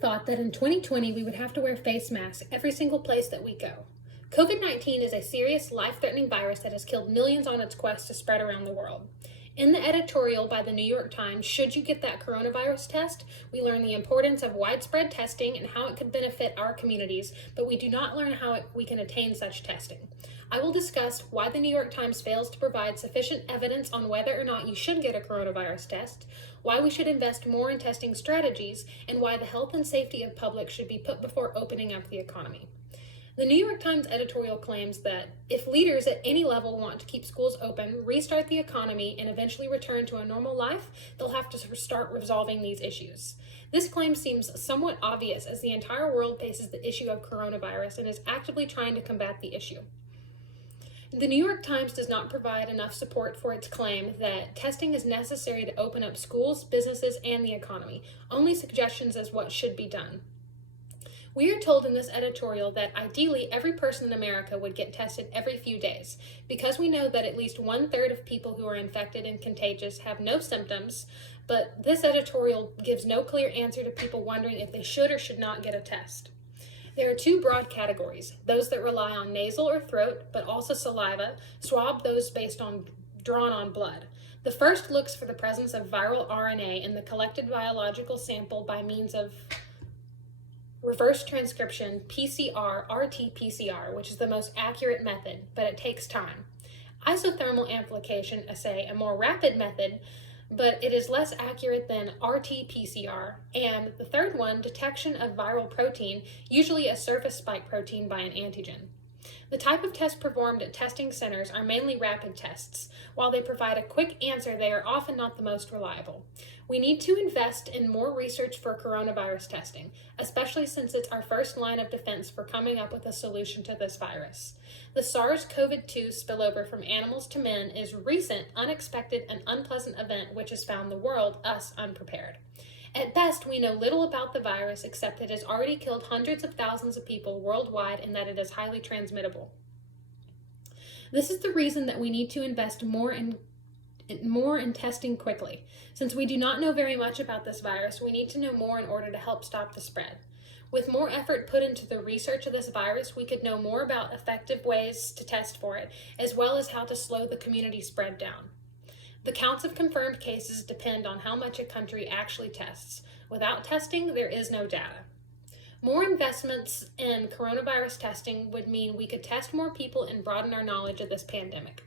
thought that in 2020 we would have to wear face masks every single place that we go. COVID-19 is a serious, life-threatening virus that has killed millions on its quest to spread around the world. In the editorial by the New York Times, Should You Get That Coronavirus Test?, we learn the importance of widespread testing and how it could benefit our communities, but we do not learn how we can attain such testing. I will discuss why the New York Times fails to provide sufficient evidence on whether or not you should get a coronavirus test, why we should invest more in testing strategies, and why the health and safety of public should be put before opening up the economy. The New York Times editorial claims that if leaders at any level want to keep schools open, restart the economy, and eventually return to a normal life, they'll have to start resolving these issues. This claim seems somewhat obvious as the entire world faces the issue of coronavirus and is actively trying to combat the issue. The New York Times does not provide enough support for its claim that testing is necessary to open up schools, businesses, and the economy, only suggestions as what should be done. We are told in this editorial that ideally every person in America would get tested every few days, because we know that at least 1/3 of people who are infected and contagious have no symptoms, but this editorial gives no clear answer to people wondering if they should or should not get a test. There are two broad categories: those that rely on nasal or throat, but also saliva, swab those based on drawn on blood. The first looks for the presence of viral RNA in the collected biological sample by means of reverse transcription, PCR, RT-PCR, which is the most accurate method, but it takes time. Isothermal amplification assay, a more rapid method, but it is less accurate than RT-PCR. And the third one, detection of viral protein, usually a surface spike protein by an antigen. The type of tests performed at testing centers are mainly rapid tests. While they provide a quick answer, they are often not the most reliable. We need to invest in more research for coronavirus testing, especially since it's our first line of defense for coming up with a solution to this virus. The SARS-CoV-2 spillover from animals to men is a recent, unexpected, and unpleasant event which has found the world, us, unprepared. At best, we know little about the virus except that it has already killed hundreds of thousands of people worldwide and that it is highly transmittable. This is the reason that we need to invest more in testing quickly. Since we do not know very much about this virus, we need to know more in order to help stop the spread. With more effort put into the research of this virus, we could know more about effective ways to test for it, as well as how to slow the community spread down. The counts of confirmed cases depend on how much a country actually tests. Without testing, there is no data. More investments in coronavirus testing would mean we could test more people and broaden our knowledge of this pandemic.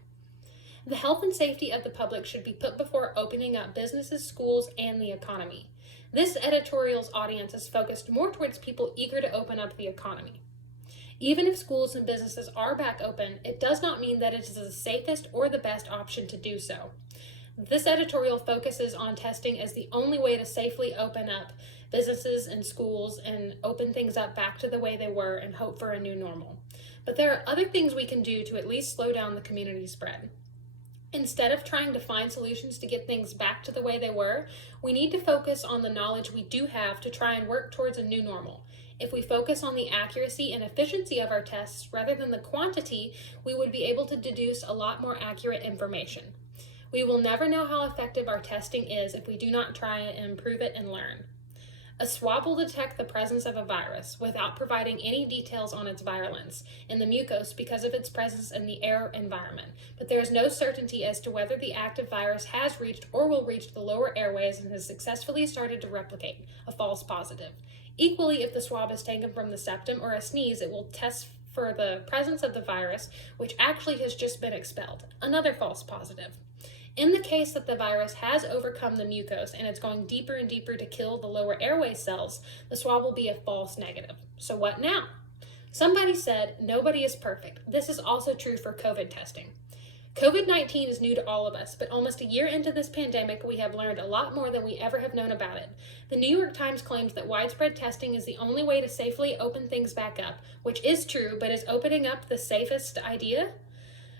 The health and safety of the public should be put before opening up businesses, schools, and the economy. This editorial's audience is focused more towards people eager to open up the economy. Even if schools and businesses are back open, it does not mean that it is the safest or the best option to do so. This editorial focuses on testing as the only way to safely open up businesses and schools and open things up back to the way they were and hope for a new normal. But there are other things we can do to at least slow down the community spread. Instead of trying to find solutions to get things back to the way they were, we need to focus on the knowledge we do have to try and work towards a new normal. If we focus on the accuracy and efficiency of our tests rather than the quantity, we would be able to deduce a lot more accurate information. We will never know how effective our testing is if we do not try and improve it and learn. A swab will detect the presence of a virus without providing any details on its virulence in the mucus because of its presence in the air environment, but there is no certainty as to whether the active virus has reached or will reach the lower airways and has successfully started to replicate, a false positive. Equally, if the swab is taken from the septum or a sneeze, it will test for the presence of the virus, which actually has just been expelled, another false positive. In the case that the virus has overcome the mucus and it's going deeper and deeper to kill the lower airway cells, the swab will be a false negative. So what now? Somebody said, nobody is perfect. This is also true for COVID testing. COVID-19 is new to all of us, but almost a year into this pandemic, we have learned a lot more than we ever have known about it. The New York Times claims that widespread testing is the only way to safely open things back up, which is true, but is opening up the safest idea?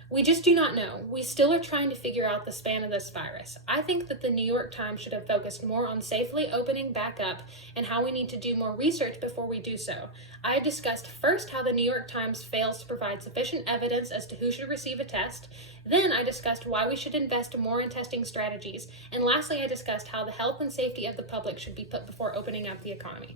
We just do not know. We still are trying to figure out the span of this virus. I think that the New York Times should have focused more on safely opening back up and how we need to do more research before we do so. I discussed first how the New York Times fails to provide sufficient evidence as to who should receive a test. Then I discussed why we should invest more in testing strategies. And lastly, I discussed how the health and safety of the public should be put before opening up the economy.